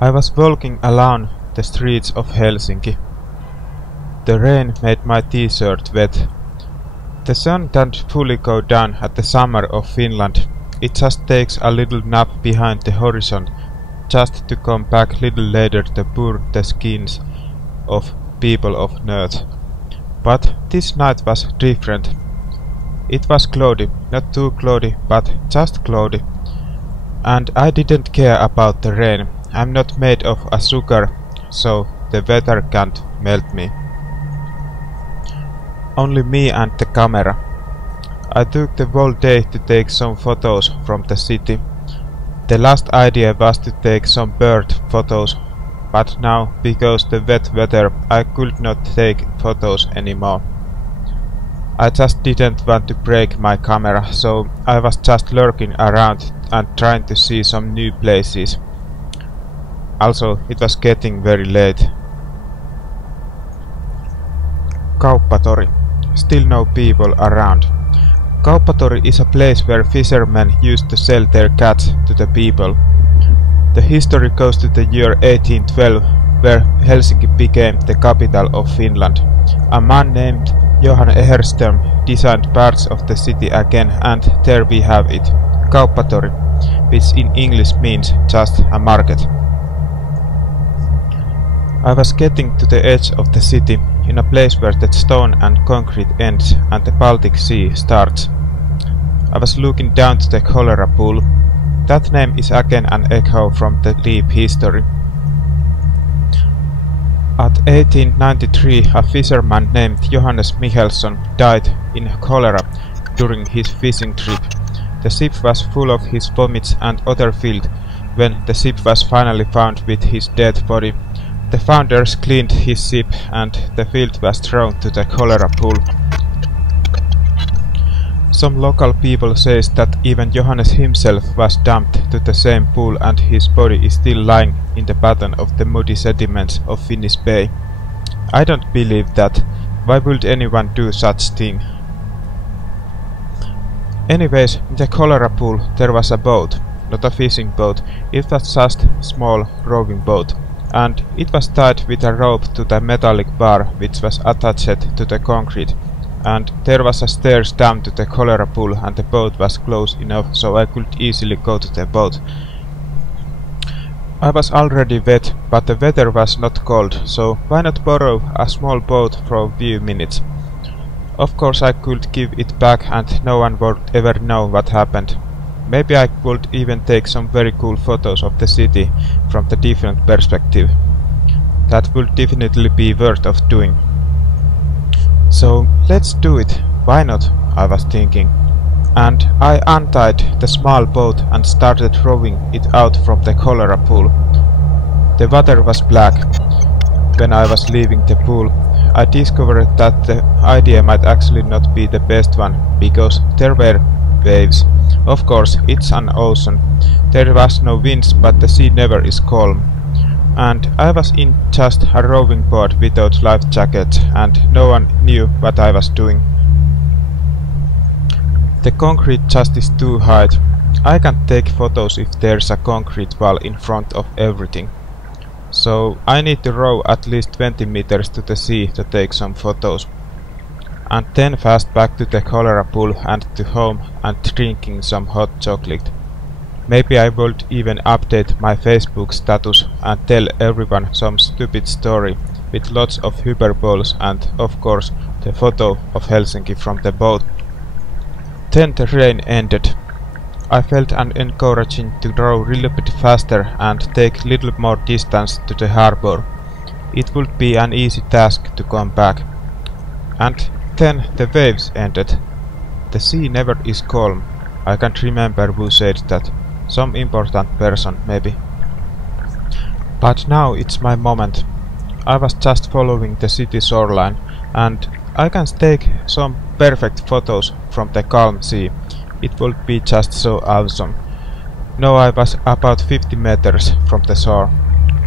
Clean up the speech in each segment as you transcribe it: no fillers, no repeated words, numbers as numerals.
I was walking along the streets of Helsinki. The rain made my t-shirt wet. The sun didn't fully go down at the summer of Finland. It just takes a little nap behind the horizon, just to come back little later to burn the skins of people of Earth. But this night was different. It was cloudy, not too cloudy, but just cloudy. And I didn't care about the rain. I'm not made of a sugar, so the weather can't melt me. Only me and the camera. I took the whole day to take some photos from the city. The last idea was to take some bird photos, but now, because the wet weather, I could not take photos anymore. I just didn't want to break my camera, so I was just lurking around and trying to see some new places. Also, it was getting very late. Kauppatori. Still no people around. Kauppatori is a place where fishermen used to sell their cats to the people. The history goes to the year 1812, where Helsinki became the capital of Finland. A man named Johan Ehrström designed parts of the city again, and there we have it, Kauppatori, which in English means just a market. I was getting to the edge of the city, in a place where the stone and concrete ends and the Baltic Sea starts. I was looking down to the cholera pool. That name is again an echo from the deep history. At 1893, a fisherman named Johannes Michelsson died in cholera during his fishing trip. The ship was full of his vomits and other filth when the ship was finally found with his dead body. The founders cleaned his ship and the filth was thrown to the cholera pool. Some local people say that even Johannes himself was dumped to the same pool and his body is still lying in the bottom of the muddy sediments of Finnish Bay. I don't believe that. Why would anyone do such thing? Anyways, in the cholera pool there was a boat, not a fishing boat, it was just a small rowing boat. And it was tied with a rope to the metallic bar which was attached to the concrete. And there was a stairs down to the cholera pool and the boat was close enough so I could easily go to the boat. I was already wet, but the weather was not cold, so why not borrow a small boat for a few minutes? Of course I could give it back and no one would ever know what happened. Maybe I could even take some very cool photos of the city from the different perspective. That would definitely be worth of doing. So let's do it, why not, I was thinking. And I untied the small boat and started rowing it out from the cholera pool. The water was black. When I was leaving the pool, I discovered that the idea might actually not be the best one, because there were waves. Of course, it's an ocean. There was no winds, but the sea never is calm. And I was in just a rowing boat without life jackets, and no one knew what I was doing. The concrete just is too high. I can't take photos if there's a concrete wall in front of everything. So I need to row at least 20 meters to the sea to take some photos. And then fast back to the cholera pool and to home and drinking some hot chocolate. Maybe I would even update my Facebook status and tell everyone some stupid story with lots of hyperboles and of course the photo of Helsinki from the boat. Then the rain ended. I felt encouraging to row a little bit faster and take little more distance to the harbor. It would be an easy task to come back. And then the waves ended. The sea never is calm. I can't remember who said that. Some important person, maybe. But now it's my moment. I was just following the city shoreline, and I can take some perfect photos from the calm sea. It would be just so awesome. Now I was about 50 meters from the shore.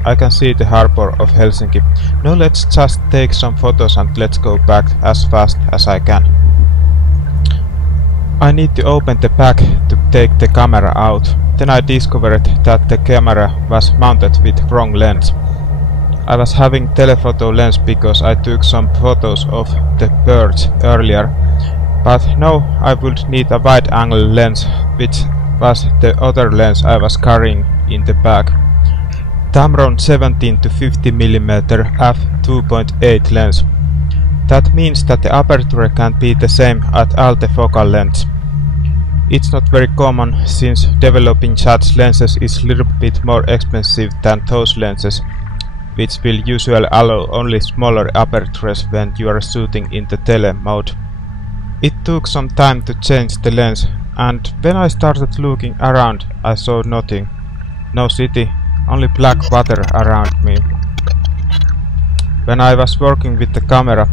I can see the harbor of Helsinki. Now let's just take some photos and let's go back as fast as I can. I need to open the pack to take the camera out. Then I discovered that the camera was mounted with wrong lens. I was having telephoto lens because I took some photos of the birds earlier, but now I would need a wide-angle lens, which was the other lens I was carrying in the bag. Tamron 17 to 50 mm f2.8 lens. That means that the aperture can be the same at all the focal lengths. It's not very common, since developing such lenses is a little bit more expensive than those lenses, which will usually allow only smaller apertures when you are shooting in the tele mode. It took some time to change the lens, and when I started looking around, I saw nothing. No city, only black water around me. When I was working with the camera,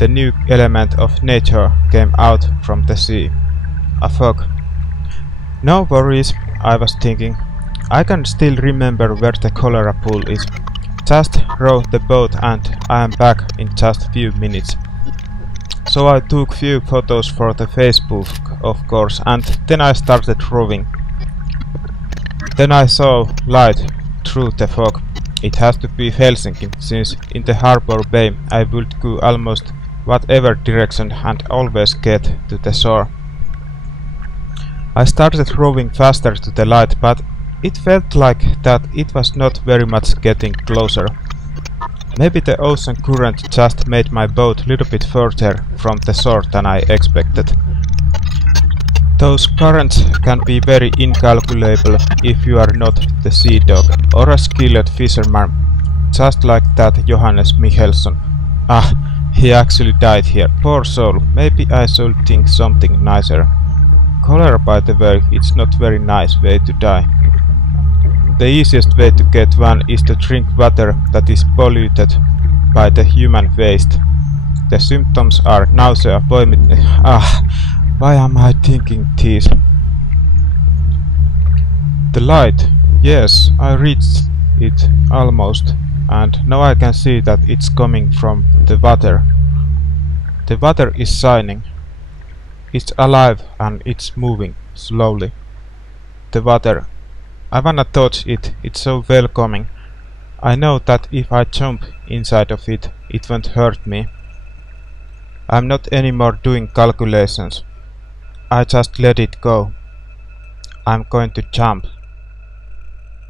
the new element of nature came out from the sea. A fog. No worries, I was thinking. I can still remember where the cholera pool is. Just row the boat and I am back in just few minutes. So I took few photos for the Facebook, of course, and then I started rowing. Then I saw light through the fog. It has to be Helsinki, since in the harbor bay I would go almost whatever direction and always get to the shore. I started rowing faster to the light, but it felt like that it was not very much getting closer. Maybe the ocean current just made my boat a little bit further from the shore than I expected. Those currents can be very incalculable if you are not the sea dog or a skilled fisherman, just like that Johannes Michelsson. Ah, he actually died here, poor soul. Maybe I should think something nicer. Cholera, by the way, it's not very nice way to die. The easiest way to get one is to drink water that is polluted by the human waste. The symptoms are nausea, vomiting. Why am I thinking this? The light. Yes, I reached it almost, and now I can see that it's coming from the water. The water is shining. It's alive and it's moving slowly. The water. I wanna touch it, it's so welcoming. I know that if I jump inside of it, it won't hurt me. I'm not anymore doing calculations. I just let it go. I'm going to jump.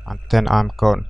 And then I'm gone.